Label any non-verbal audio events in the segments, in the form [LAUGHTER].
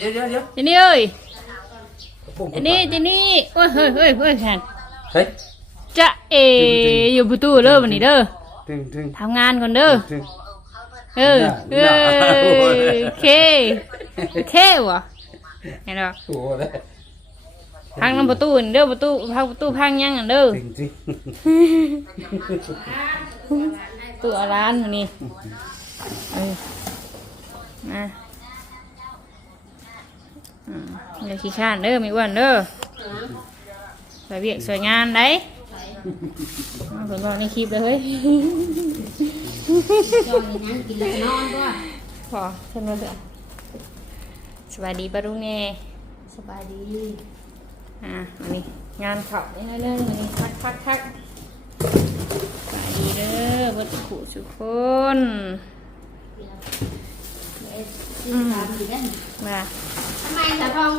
เดี๋ยวเดี๋ยวเดี๋ยวเจนี่เอ้ยปุ่มเจนี่เจนี่โอ้ยเฮ้ยเฮ้ยเฮ้ยแทนเฮ้ยจะเออยู่ประตูเด้อวันนี้เด้อถึงถึงทำงานก่อนเด้อถึงเออเออโอ้ยโอเคโอเควะเห็นบ่โอ้โหเลยพังน้ำประตูนี่เด้อประตูพังประตูพังยังอันเด้อถึงถึงตัวร้านวันนี้เออมา อืมอย่าขี้ข้านเด้อมีอ้วนเด้อไปเวียกสวยงานได้เอาผลบอกในคลิปเลยเฮ้ยจอยนั่งกินแล้วนอนด้วยพอสนุกเลยสวัสดีปะลุงเน่สบายดี อะวันนี้งานเขับนี่เรื่องวันนี้คักคักคักสวัสดีเด้อเบัดขู่ทุกคนอืมดีนั่นมา ทำไมตาทอง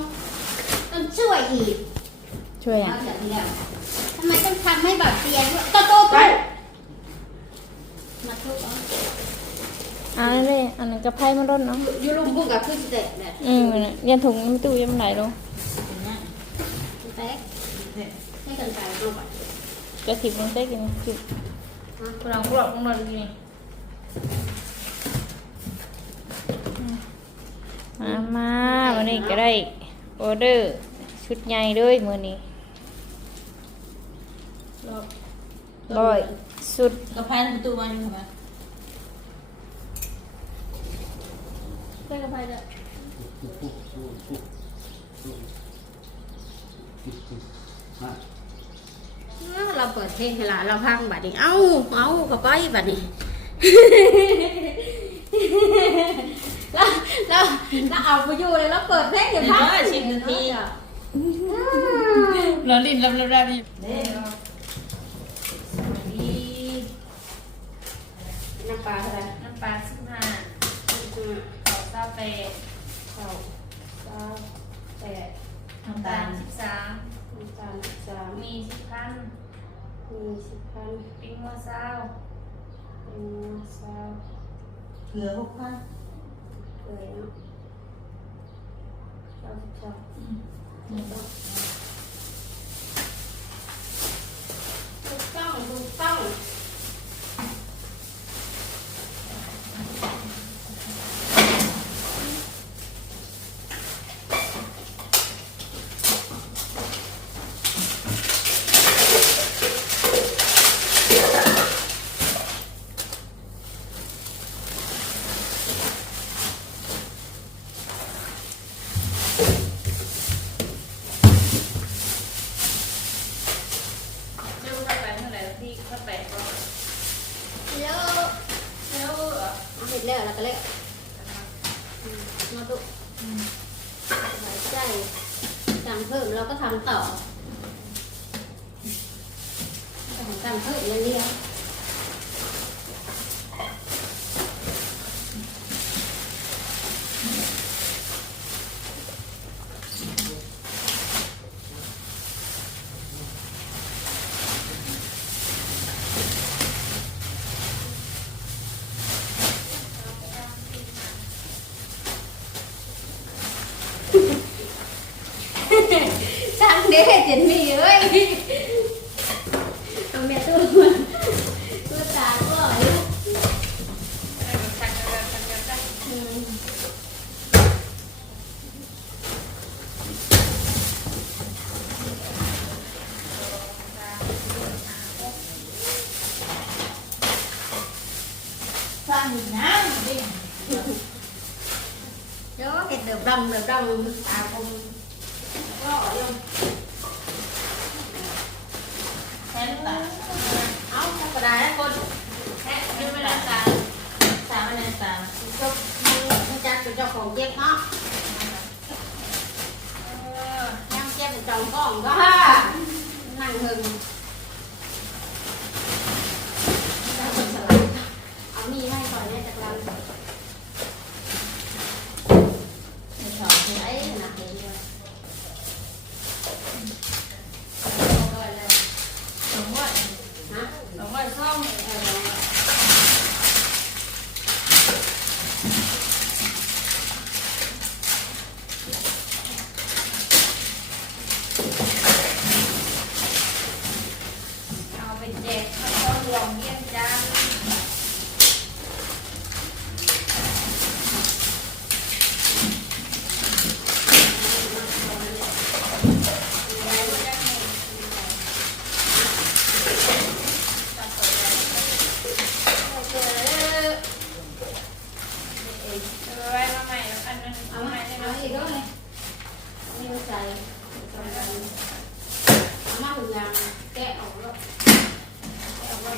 ต้องช่วยอีกช่วยอะเอาจากนี้แล้วทำไมต้องทำให้แบบเตียนโตโตโตมาทุกข์อันนั้นเลยอันนั้นกระไพ่มันร่นเนาะยูรุมพุ่งกับขึ้นสเต็ปเนี่ยอืมนั่นน่ะยันถุงยังไม่ตู้ยังไม่ไหลลงแป๊กให้กันไก่รูปอะกระถิ่นลงเต้กินจุดกลางกรอบลงนอนกิน มามาวันนี้ก็ได้ออเดอร์ชุดใหญ่เลยมือนี้ร้อยสุดกระเพราประตูมันมาได้กับใครเนี่ยมาเราเปิดเพลงให้หลานเราพังบัดนี้ เอ้า เอ้ากับไปบัดนี้ แล้วแล้วแล้วเอาไปอยู่เลยแล้วเปิดเพลงเดี๋ยวพังชิมนาทีร้อนริมรับรับรับน้ำปลาเท่าไหร่น้ำปลาสิบห้าอืมขอซาเปเก้าเก้าแปดน้ำตาลสิบสามน้ำตาลสามมีสิบพันมีสิบพันปิ้งมะซาวเป็นสาวเหลือหกพัน เลยเนาะเก้าสิบสองถูกต้องถูกต้อง เจ้าเข้าไปเท่าไหร่ที่เข้าไปก็ แล้วแล้วเอาเสร็จแล้วแล้วก็เลยอืมมาดูหายใจสั่งเพิ่มเราก็ทำต่อสั่งเพิ่มเรื่อยๆ ช่าง เด็ดมี่เอ้ยเอาเมียตัวมันตัวตาก็อายุอืมฟังน้ำดิเดี๋ยวเก็บเดือบดำเดือบดำตาคมก็ยัง แค่ตา เอาธรรมดาแล้วคน แค่ไม่ไม่ได้ตาตาไม่ได้ตา ก็มันจะเป็นเจ้าของเจ็บเนาะยังเจ็บเป็นเจ้าของก็นั่งหึงเอามีให้ ก่อนเนี่ยจากเร làm kẹo rồi. Kẹo rồi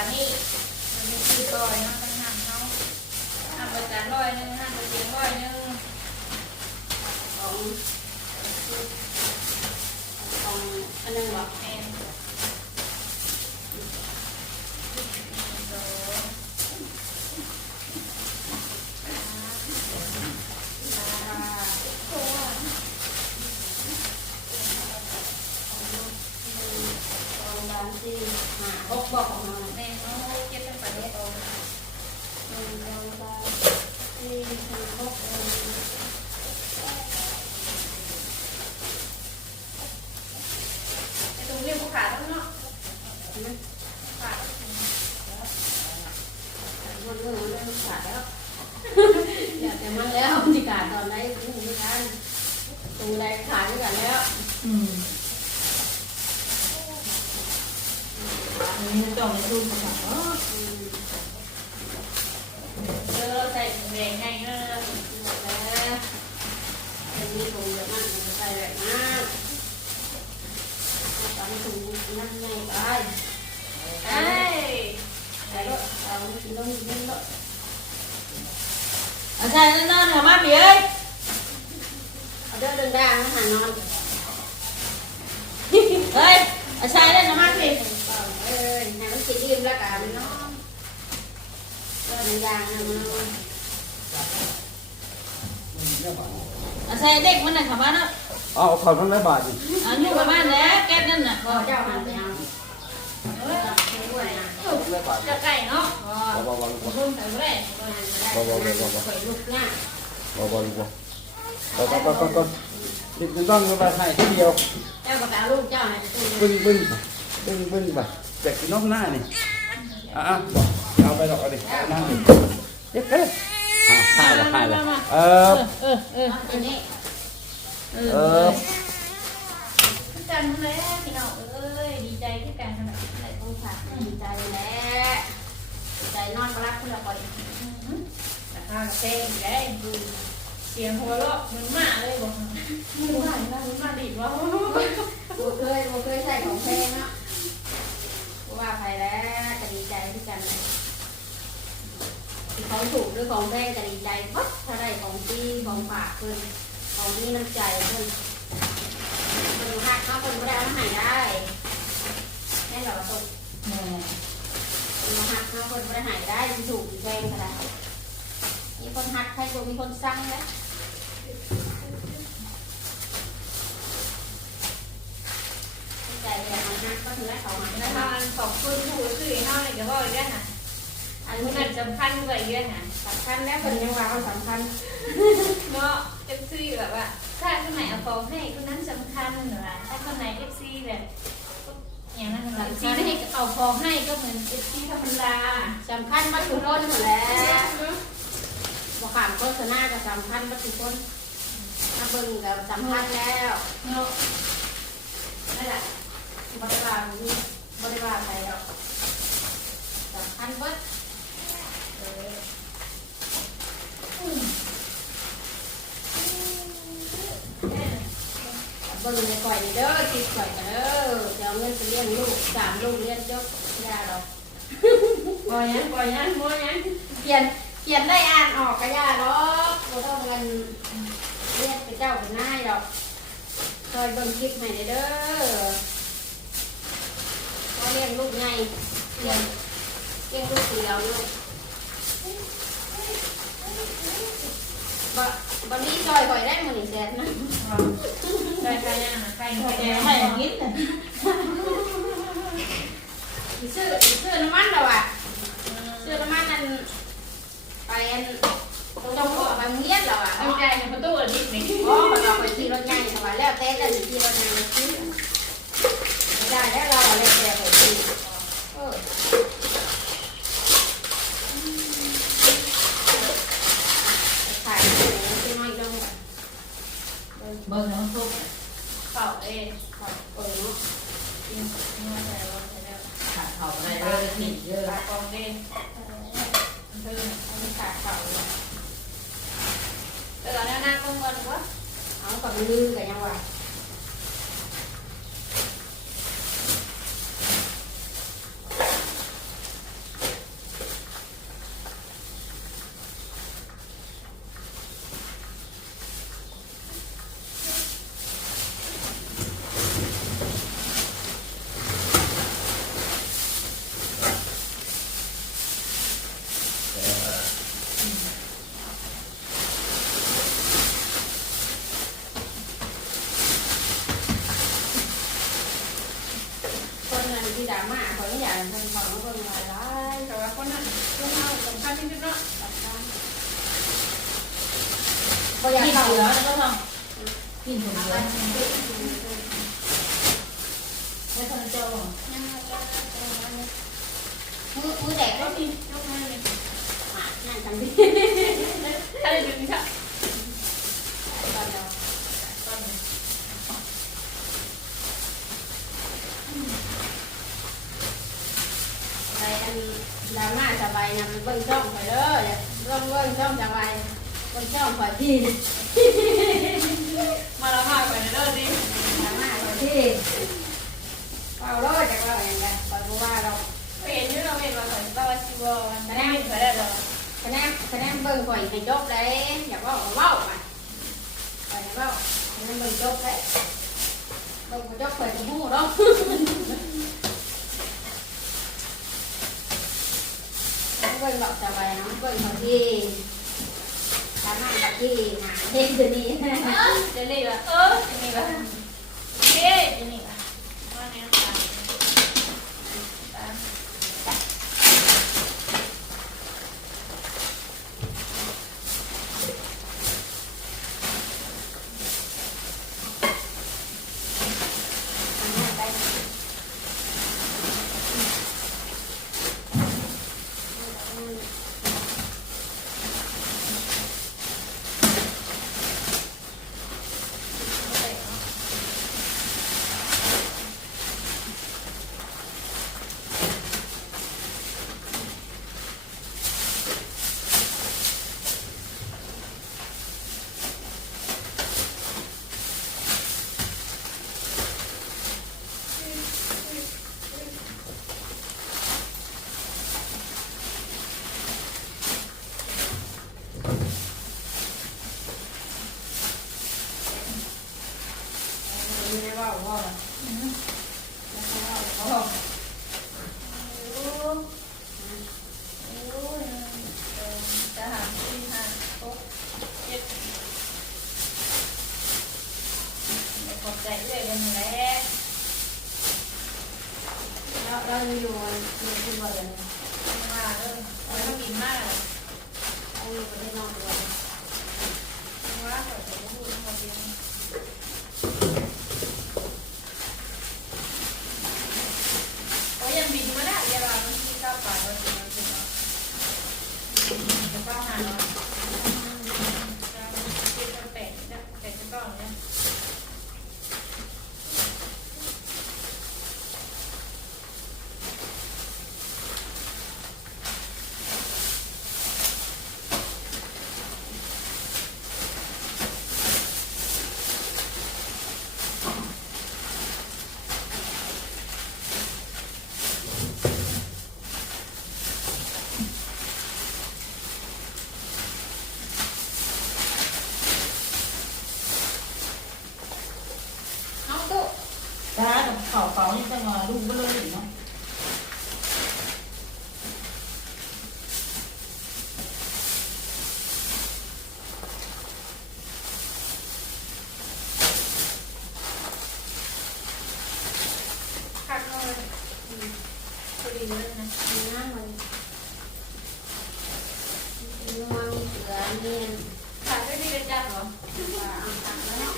านี่มันมีคือร้อยเนาะทั้งห้ามเขาห้ามประจานร้อยหนึ่งห้ามประเจียงร้อยหนึ่ง แต่มันแล้วบรรยากาศตอนไหนรู้เหมือนกันตูไรขายด้กันแล้วอืมอันนี้จองรูปก่อเอเจอใส่แดงง่ายๆแล้วอันนี้คงเยอะมากใส่แรงมากตอนนี้ถุงนั่นไงไปเฮ้ยใส่รถเอาถุงลงนิดนึงเนาะ ở đây nó non hả má mì ơi? Ở đây đừng ra nó hà non. [LAUGHS] Ơi ở sai đây nó má mì ơi nó chỉ im ra cả nó đừng ra nó sai đếch มันน่ะค่ะบ้านเนาะเอาขอมันได้บาทดิอันนี้ประมาณแล้วแก๊สนั่นน่ะขอเจ้าหันไปเอาเออได้บาท บ่บ่บ่บ่บ่บ่บ่ลูกบ่ไปไปไปไปติดมันต้องมาใส่ทีเดียวเจ้าก็ไปเอาลูกเจ้าให้บึ้งบึ้งบึ้งบึ้งไปแจกนอกหน้านี่อ่ะเอาไปดอกเอาดิหน้าดิเด็กเอ้ยหายละหายละเออเออเออเออกันเลยพี่น้องเอ้ยดีใจที่การขนาดไหนกูขาดดีใจแล้ว ใจนอนก็รักคุณละก่อนแต่ข้าวเต้นได้เสียงหัวเราะมันมาเลยบอกมันมามันมาดีวะบ่เคยบ่เคยใส่ของแพงเนาะว่าไปแล้วจะดีใจที่กันเลยของถูกหรือของแพงจะดีใจปั๊บถ้าได้ของดีของฝากเพิ่นของดีน้ำใจเพิ่นเพิ่นหักเขาเพิ่นบ่ได้เอามาให้ได้แน่นอนตก มาหักเขาคนบริหารได้ถูกแพงขนาดมีคนหักใครก็มีคนสั่งแล้วใจเลยมันหักก็ถือว่าเขาหักแล้วทานขอบคุณผู้ซื้อให้เดี๋ยวบอกอีกแล้วนะอันอันนี้นสำคัญกว่าอีกแล้วนะสำคัญแล้วคนยังว่ามันสำคัญเนาะเอฟซีแบบว่า ถ้าคนไหนเอาของให้คนนั้นสำคัญหรือว่าถ้าคนไหนเอฟซีแบบ อย่างนั้นเอฟซีไม่ให้เอาของให้ก็เหมือนเอฟซีธรรมดาสำคัญมาทุกคนหมดแล้วบอกขามโฆษณาก็สำคัญมาทุกคนถ้าเบิ่งก็สำคัญแล้วเนาะนั่นแหละบริวารนี้บริวารไปแล้วสำคัญเบิด เออเบิ่งในก่อยนี่เด้อติดก่อยกันเด้อจะเอาเงินไปเลี้ยงลูกสามลูกเลี้ยงจบยาดอกปล่อยยังปล่อยยังมัวยังเขียนเขียนได้อ่านออกก็ยาดอกบ่ต้องเงินเรียกเป็นเจ้าเป็นนายดอกคอยเบิ่งคลิปให้เด้อก็เลี้ยงลูกไงเลี้ยงเลี้ยงลูกเดียวลูกบ่ บ่นี้ซอยข่อยได้มื้อนี้แสนนะได้ใครย่างนะใครแกใครให้กินสิซื้อสิซื้อน้ำมันแล้วอะซื้อน้ำมันนั่นไปอันตรงๆก็ไปโรงเรียนแล้วอะน้ำใจในประตูดิบนี่อ๋อมันเราไปขี่รถใหญ่แต่ว่าแล้วแต่จะสิขี่รถใหญ่มาซื้อไม่ได้แล้วเราเอาแล้วแต่ไปขี่เออขายหมูที่น้อยลงอะ เบิ่งน้ำซุป เป่าเอง ขายเปิดเนาะ กินกินมาใส่รถใส่แล้ว ขาดเขาได้เลยหนีเยอะ ปลากองเด้งเพิ่ม อันนี้ขายเก่าเลย แต่ตอนนี้นั่งลงเงินวะ เอากับลือกันยังวะ ค นนั้นที่ดราม่าเขาไม่อยากเป็นของคนมาไล่แต่ว่าคนนั้นคนเราสำคัญที่สุดเนาะก็อยากกินเข้าเหลืแล้อวแล้วก็ทำกินถุงเหลือแล้วคนเจ้ามือมือแดกก็ก็มียกมาเลยหมางานกันดิถ้าจะดึงค่ะ ตอนเรา ตอนนี้ ไปอันดราม่าสบายนะมันเบิ้งช่องไปเด้อเดี๋ยวเบิ้งเบิ้งช่องสบายเบิ้งช่องไปที่มาล้วค่ะไปเด้อดิดรามาไปที่เอาโลดจากเราอย่างเงี้ยไปบัวาเราเห็นที่เราเห็นมาเหมือนตะวันชิวมันไม่ได้ไปได้หรอกคะแนนคะแนนเบิ้งข่อยให้จบเลยอย่ากว่าเว่าไปไปให้เว่าคะแนนเบิ้งจบเลยเบิ้งจบข่อยก็หู้เนาะ เบิ้งบอกสบายเนาะเบิ้งเขาที่ทำงานกับที่หาเด็กเดี๋ยวนี้เจนี่ละเออเจนี่ละเฮ้เจนี่ละว่าแนวตามตาม ทำงานไป ไม่ได้ว่าว่าไม่ได้ว่าว่า จะหาที่ห้าหกเจ็ดขอบใจด้วยกันแหละ เราเราอยู่อยู่ที่ว่าเลย มาเออมันต้องกินมาก เราอยู่ประเทศนอกเลย ว่าขอบใจพูดทั้งหมดเองโอ้ยังบินมาได้เดี๋ยวเราต้องกินข้าวปลาเราจะมากินเนาะ จะก็หาเนาะจะกินจะเป็ดจะเป็ดจะก้อนเนี่ย เนี่ต้องมาลูกก็เลยเนาะ คักเลย พอดีเลยนะ มีนั่งมันมีงวงเสือเนียน ขาดไม่ดีเลยจ้ะเหรอ ว่าเอาตังค์แล้วเนาะ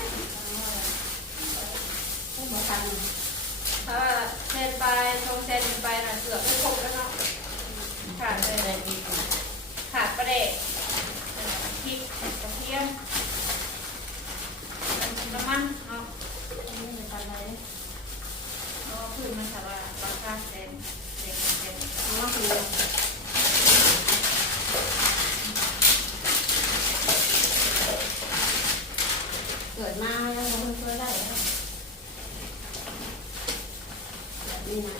ให้หมดตังค์ ถ้าเซนไปชงเซนไปน่ะเกือบไม่ครบแล้วเนาะขาดเลย ขาดประเดะพริกกระเทียมน้ำมันเนาะ ไม่เหมือนกันเลย เอาคือมันสาระราคาเซนเซนเซน เอามาคือเกิดมาแล้วมันช่วยได้แล้วแบบนี้นะ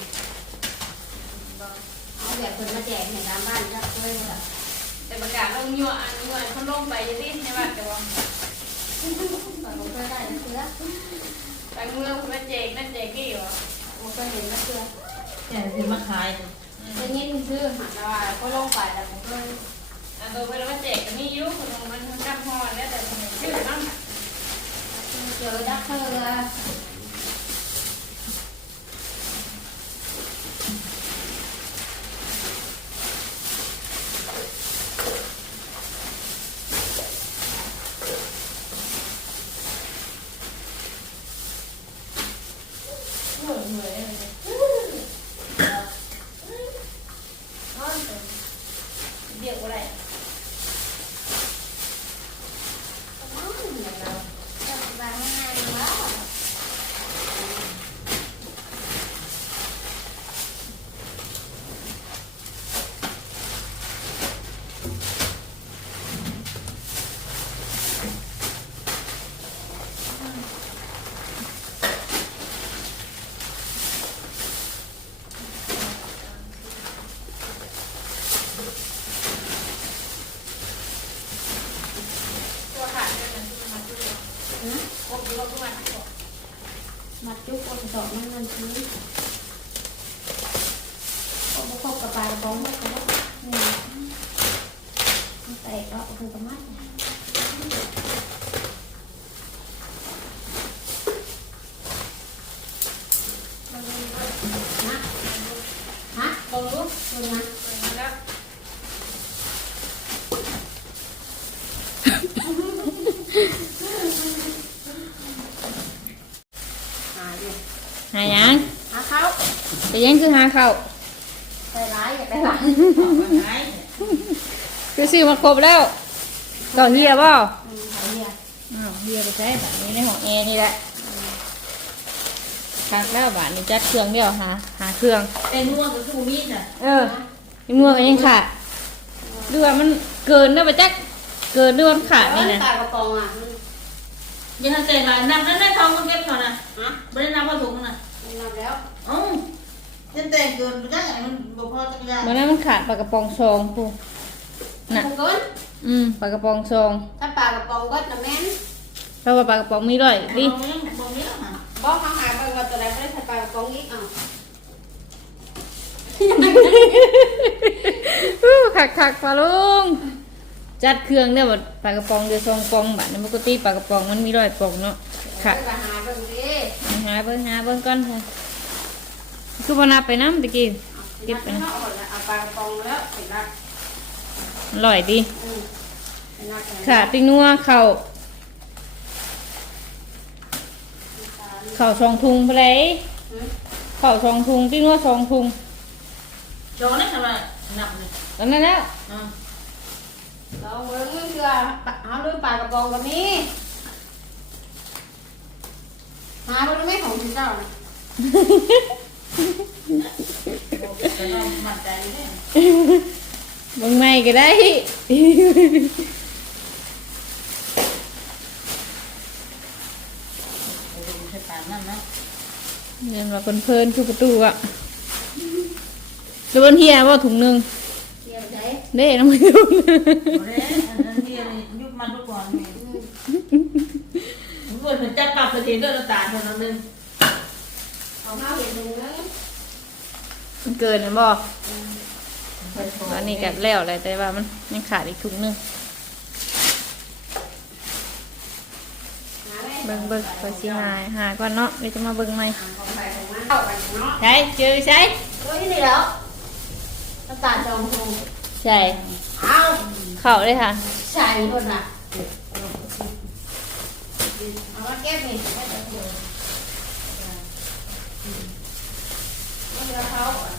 เอาแบบคนมาแจกในตามบ้านก็ช่วยหมดอะ แต่ประกาศลงยั่วอันยั่วเขาลงไป อยังนี้ในบ้านจะว่ามันช่วยได้นะเสือแต่เมื่อคุณแม่เจกนั่นเจกนี่เหรอมันก็เห็นนะเสือแต่คือมาขายจะยินชื่อหันว่าก็ลงไปแต่ผมก็อันตัวเวลาว่าเจกก็มีอยุ่คนมันมันจำพอแล้วแต่ผมชื่อนั่นเจอดักเธอ Thank you. หาหยังหาเขาไปยังคือหาข้าวไปร้ายอย่าไปร้ายขายคือซื้อมาครบแล้วต่อเฮียบ่อืมหายเนี่ยอ้าวเฮียไปใช้แบบนี้ในห้องแอร์นี่แหละคักแล้วบาทนี้จัดเครื่องเดียวหาหาเครื่องเป็นนัวกับซูมีน่ะเออยังงัวกันยังขาดหรือว่ามันเกินเด้อบ่จักเกินหรือว่ามันขาดนี่นะปลากระป๋องอะ ยังทันใจมานับนั่นได้ทองมันเก็บเท่านั้นฮะไม่ได้นับว่าถุงน่ะไม่นับแล้วเอ้ายังแต่งเกินไปได้มันบ่พอจักรยานมันนั้นมันขาดปลากระป๋องซองพูน่ะถูกเกินอืมปลากระป๋องซองถ้าปลากระป๋องก็จะแม่นเพราะว่าปลากระป๋องมีร้อยดิบ่ยังบ่มีแล้วค่ะบอกเขาหาไปว่าตัวใดไม่ได้ใส่ปลากระป๋องอีกอะอู้คักคักๆปลาลุง จัดเครื่องเนี่ยบ่ปลากระป๋องเดียวซองปองบาทในปกติปลากระป๋องมันมีร้อยปองเนาะค่ะไปหาเบิ่งดิหาเบิ่งหาเบิ่งก่อนค่ะคือบ่นับไปน้ำตะกี้เก็บไปนะเอาเอาปลากระป๋องแล้วเสร็จแล้วอร่อยดีอืมไปนับกันค่ะติ้งนัวเข่าเข่าสองทุงไปเลยอืมเข่าสองทุงติ้งนัวสองทุงโจนี่ทำไมนับเลยตอนนั้นแล้ว อ่าเราเบิ่งเชื่อเอาด้วยปลากระป๋องก็มีหาเบิ่งไม่ของที่เจ้าน่ะแต่เรามั่นใจเลยมึงไม่ก็ได้โอ้โหใช่ปานนั่นนะเรียนมาคนเพลินคือประตูอะแล้วบนเฮียว่าถุงหนึ่งเดี๋ยวใจเด้น้องไม่ถุงโอ้ยอันนั้นที่อะไรยุบมันทุกวันนี่อืมผมเปิดมันจับปรับไปทีเรื่องตาเท่านั้นเองของเราเห็นหนึ่งนึงมันเกินนะบ่อันนี้ก็แล้วเลยแต่ว่ามันยังขาดอีกถุงหนึงหาแม่เบิ่งเบิ่งคอยสิหายหาก่อนเนาะเดี๋ยวจะมาเบิ่งใหม่ของใครของมันเข้าไปเนาะใช่เจอใช่โอ้ยนี่แล้วน้ำตาลจองคง ใช่เอาเข้าเลยค่ะ ใส่คนน่ะเอามาเก็บนี่ให้เดี๋ยวเดี๋ยวเอาเดี๋ยวเขาก่อน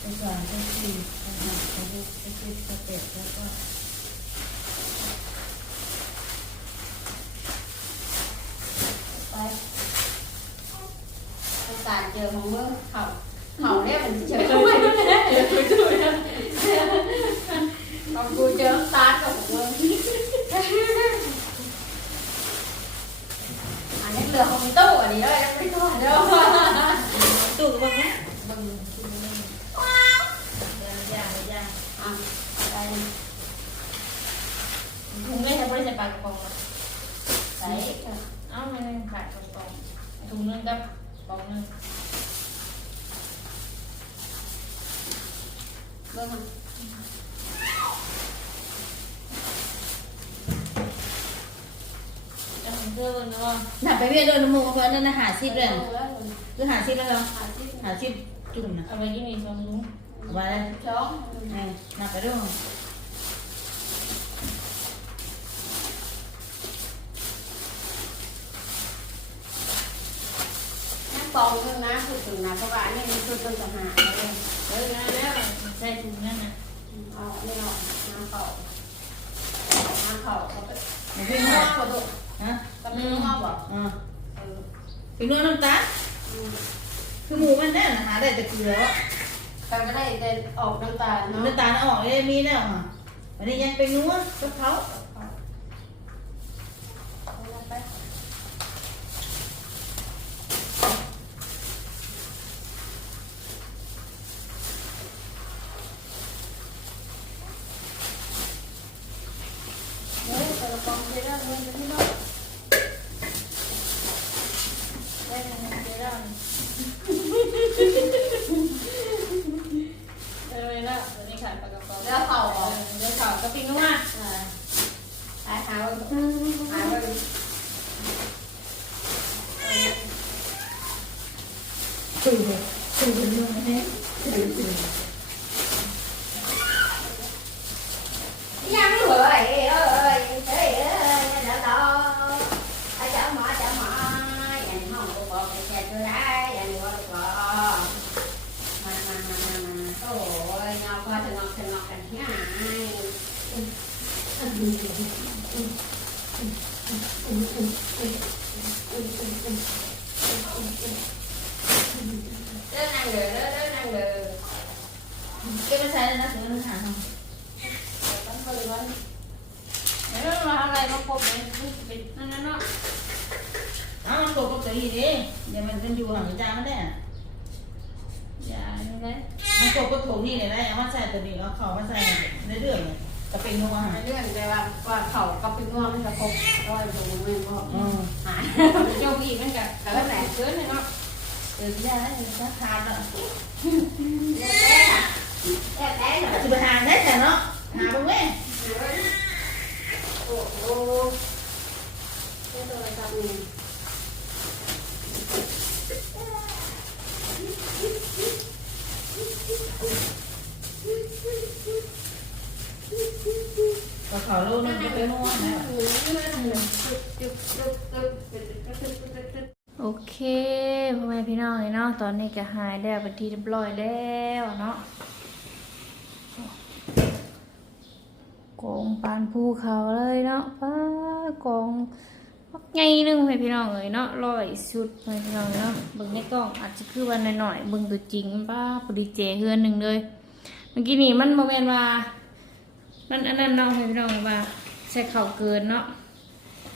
เป็นสอนเป็นสี่เป็นห้าเป็นหกเป็นเจ็ดเป็นแปดแล้วก็ ไป น้ำตาลเจอของมึงเขาเขาเนี่ยมันเจอไม่ได้เจอคุยด้วยของกูเจอน้ำตาลกับของมึงอันนี้เหลือของตู้อันนี้เลยไม่ต้องเด้อ ตู้กับบ้างไหม บึง เดินยากเลยยาก อะได้ ถุงไม่ใช่บริษัทปลากระป๋องหรอก ใส่ เอ้าไม่ได้ขาดกระป๋องถุงหนึงกับกระป๋องหนึง เบิ่งมัน จะของเสื้อเบิ่งนะว่า หนักไปเวียนโดนน้ำมูกเพราะนั่นนะหาซิปเลยเอาเลยคือหาซิปแล้วเหรอหาที่หาซิปจุ่มนะเอาไปกินอีกสองถุงเอาไว้แล้วช้องไงหนักไปด้วยนั่งปองนึงนะคือถึงนะเพราะว่าอันนี้มันคือต้นจะหาเลยเอ้ยมาแล้วใส่ถุงนั่นน่ะเอาอันนี้เอาน้ำเข่าน้ำเข่าเขาไปไม่เป็ใช่นไหมง้อบ่ดุฮะก็เป็นง้อบ่อ่าเออ เป็นนวดน้ำตาลอืมคือหมูมันแน่นะหาได้แต่เกลือไปไม่ได้แต่ออกน้ำตาลเนาะน้ำตาลออกเลยมีแล้วอะวันนี้ยังเป็นนัวกับเขาเอาไป เฮ้ยกระป๋องเจด้าเงินที่บ้าน ได้ทาง นั้นเจอแล้วนี่เออแล้วตัวนี้ขาดปลากระป๋อง แล้วเข่า เอ อะ อเดี๋ยวเขาก็ปิ้งนัว อ่าหาหาไว้หาไว้ ตื่นเลยตื่นเป็นนัวไหมตื่นตื่น ยังเหนื่อยเอ้ยเอ้ยเอ้ยเอ้ยเดี๋ยวรอไอ้เจ้าหมาเจ้าหมาอย่างห้องกูบอกไปแชร์ตัวได้อย่างนี้ว่าลูกบอกมามามามามาโอ้ยเงาพอจะงอกจะงอกกันง่ายเดินนั่งเด้อเดินนั่งเด้อ เก็บมาใช้แล้วนะถึงมันหาท ต้องเบิ่งวัน เดี๋ยว เราทำอะไรมาครบเลยเป็นนั่นนั่นเนาะำเอามันตกกับตัวอีกดิเดี๋ยวมันเป็นอยู่ห่างจางไม่ได้อย่านี่เลยมันตกกับถุงนี่เลยได้เอามาใส่ตัวนี้เอาเข่ามาใส่ในเรื่องเลยจะเป็นนัวหายเรื่องแต่ว่าว่าเขากับเป็นง่วงมันจะครบร้อยตรงนี้ก็หายโยกอีกมันก็แต่ก็แหลกเกินเลยเนาะเดี๋ยวยาได้จะทานแล้วเล่นแน่เล่นแอยจะไปทานได้แต่เนาะหาบ้างไหม โอ้โหเจ้าตัวจำนี่กับเขาลูกนึงจะเป็นนัวนะ โอเคพ่อแม่พี่น้องเนาะ ตอนนี้ก็หายแล้วเป็นที่เรียบร้อยแล้วเนาะ กองปานภูเขาเลยเนาะป้ากองไงนึงพ่อแม่พี่น้องเอ้ยเนาะร้อยสุดพ่อแม่พี่น้องเนาะเบิ่งในกล้องอาจจะคือวันหน่อยๆเบิ่งตัวจริงป้าพอดีเจเฮือนหนึ่งเลยเมื่อกี้นี่มันโมเมนว่านั่นอันนั้นเนาะให้พี่น้องว่าใส่ข้าเกินเนาะ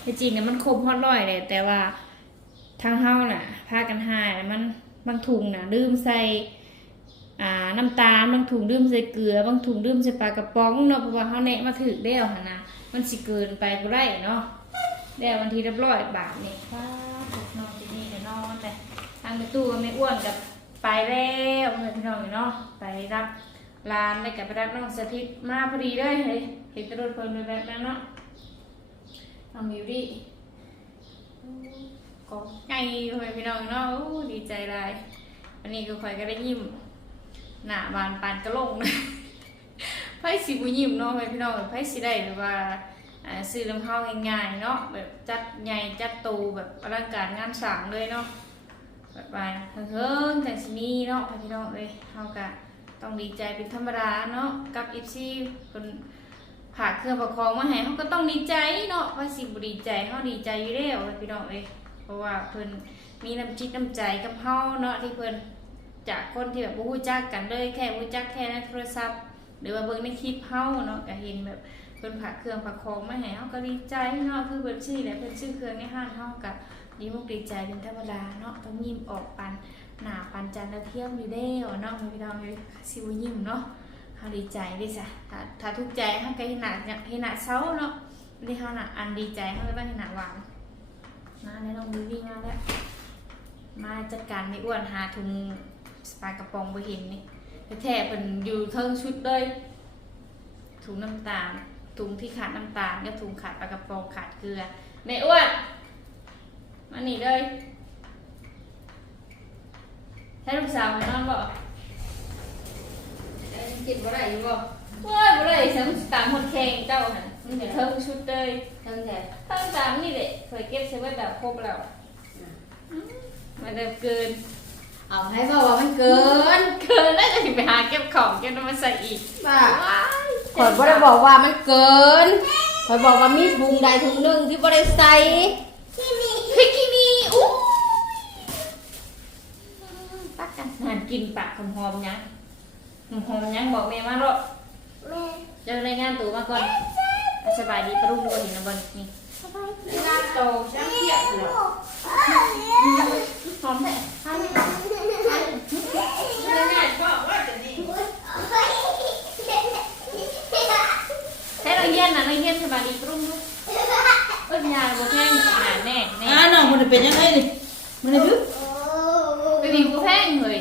ที่จริงเนี่ยมันครบฮอดร้อยเลยแต่ว่าทางเฮาน่ะพากันหายมันบางถุงน่ะลืมใส่ น้ำตาลบางถุงดื่มใส่เกลือบางถุงดื่มใส่ปลากระป๋องเนาะเพราะว่าเฮาแนะมาถึกแล้วหนะมันสิเกินไปบ่ได้เนาะแล้ววันทีเรียบร้อยบาทนี่ว้าวน้องที่นี่ก็นอนแต่ทางในตู้ก็ไม่อ้วนกับไปแล้วเพื่อนพี่น้องเนาะไปรับร้านได้กับไปรับน้องสถิตมาพอดีเลยเฮ้เห็นกระโดเพลินเลยแบบนั้นเนาะน้องมิวดี้ก็ไงพี่น้องเนาะดีใจหลยวันนี้ก็คอยก็ได้ยิ้ม หน้าบานปานกระลงนะไพ่สิบุยิ้มเนาะเพื่อนพี่น้องไพ่สิได้แบบว่าซื้อลำเฮาง่ายๆเนาะแบบจัดใหญ่จัดโตแบบอลังการงานสางเลยเนาะแบบว่าเฮิงๆแต่สิมีเนาะเพื่อนพี่น้องเลยเฮากะต้องดีใจเป็นธรรมดาเนาะกับอีซีคนผ่าเครื่องประคองมาให้เขาก็ต้องดีใจเนาะว่าสิบุดีใจเขาดีใจอยู่แล้วเพื่อนพี่น้องเลยเพราะว่าเพิ่นมีน้ำจิตน้ำใจกับเฮาเนาะที่เพิ่น จากคนที่แบบบ่รู้จักกันเลยแค่รู้จักแค่ในโทรศัพท์ หรือว่าเบิ่งในคลิปเฮาเนาะก็เห็นแบบเพิ่นผักเครื่องผักของมาให้เฮาก็ดีใจเนาะคือเพิ่นชื่อแหละเพิ่นชื่อเครื่องในห้างเฮาก็ดีมุกดีใจเป็นธรรมดาเนาะต้องยิ้มออกปันหน้าปันจันทร์แล้วเที่ยมอยู่แล้วเนาะพี่น้องสิบ่ยิ้มเนาะเฮาดีใจด้ซะถ้าถ้าทุกข์ใจเฮาก็เฮ็ดหน้าเฮ็ดหน้าเศร้าเนาะนี่เฮาน่ะอันดีใจเฮาก็ต้องเฮ็ดหน้าหวานมาแล้วน้องวิวีมาแล้วมาจัดการในอ้วนหาถุง สปากระป๋องบ่เห็นนี่แท้ๆเป็นอยู่เทิงชุดเลยถุงน้ำตาลถุงที่ขาดน้ำตาลกับถุงขาดปลากระป๋องขาดเกลือแม่อ้วนมานี่เลยให้ลูกสาวมานอนบ่จิตบ่ได้อยู่บ่โอ้ยบ่ได้ฉันตามคนแข่งเจ้าหั่นมันเทิงชุดเลยทั้งแต่เทิงตามนี่แหละเคยเก็บใช้ไว้แบบครบแล้วอืมมันจะเกิน เอาให้บอกว่ามันเกินเกินแล้วจะไปหาเก็บของเก็บน้ำมาใส่อีกบ้าว้ายข่อยบ่ได้บอกว่ามันเกินข่อยบอกว่ามีถุงใดถุงหนึ่งที่บ่ได้ใส่พริกกินีอู้ปักกันนานกินปากหอมๆยังหอมๆยังบอกแม่มาหรอกเจอรายงานตัวมาก่อนอะสบายดีปะรุ่งด้วยเห็นนะบอลนี่งานโตช่างเกียดเหรอหอมแท้ง่ายๆก็ว่าจะนี่ ใช้เราเย็นนะเราเย็นสบายดีปะรุ่งด้วยเอ้ยยาบัวแพงอ่านแน่แน่ อ่าน้องมันเป็นยังไงนี่มันอายุ ไปดีบัวแพงเลย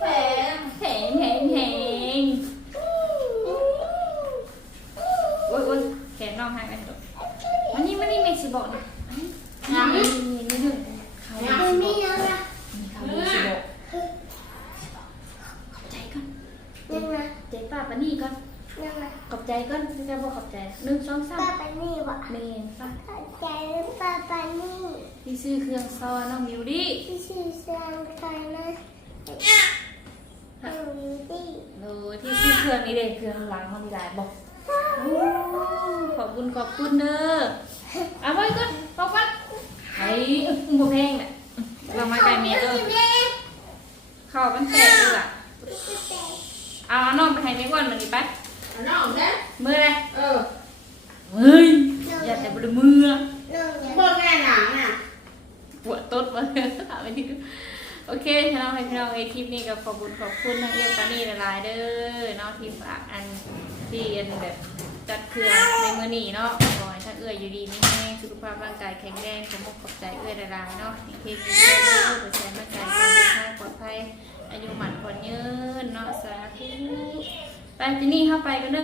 แพงแพงแพงแพง โอ้ยโอ้ยแขนน้องหายไปแล้วมันนี่มันนี่เมสิบอกนะนี่นี่นี่นี่นี่เขาเมสิบอกนี่เขาเมสิบอกขอบใจก่อนใจป้าปานี่ก่อนขอบใจก่อนจะบอกขอบใจหนึ่งสองสามเมนป้า ที่ซื้อเครื่องซอยน้องมิวดี้โอ้ยที่ซื้อเครื่องนี้เด็เครื่องหลังเขาดีหลายบอกโอ้ขอบคุณขอบคุณเด้อเอาไว้ก่อนบอกว่าไอ้บุเพงเนี่ยเรามาไกลเมียเด้อเข้ามันแตกเลยล่ะเอาน้องไปให้แม่อ้วนมันนี่ไปเอาน้องนะมือเลยเออเฮ้ยอย่าแต่บริมือ เบิ่งแง่หนังน่ะปวดต้นมาเลยเอาไปดิโอเคพี่น้องให้พี่น้องไอคลิปนี้ก็ขอบคุณขอบคุณทั้งเอื้อปานี่หลายๆเด้อเนาะที่ฝากอันที่อันแบบจัดเครื่องในมือนี้เนาะขอให้ท่านเอื้ออยู่ดีมีแรงสุขภาพร่างกายแข็งแรงสมบูรณ์ขอบใจเอื้อหลายๆเนาะในคลิปนี้เด้อเด้อเปิดแสนร่างกายความดีมากปลอดภัยอายุหมันคนยืนเนาะสาธุไปที่นี่เข้าไปกันเด้อ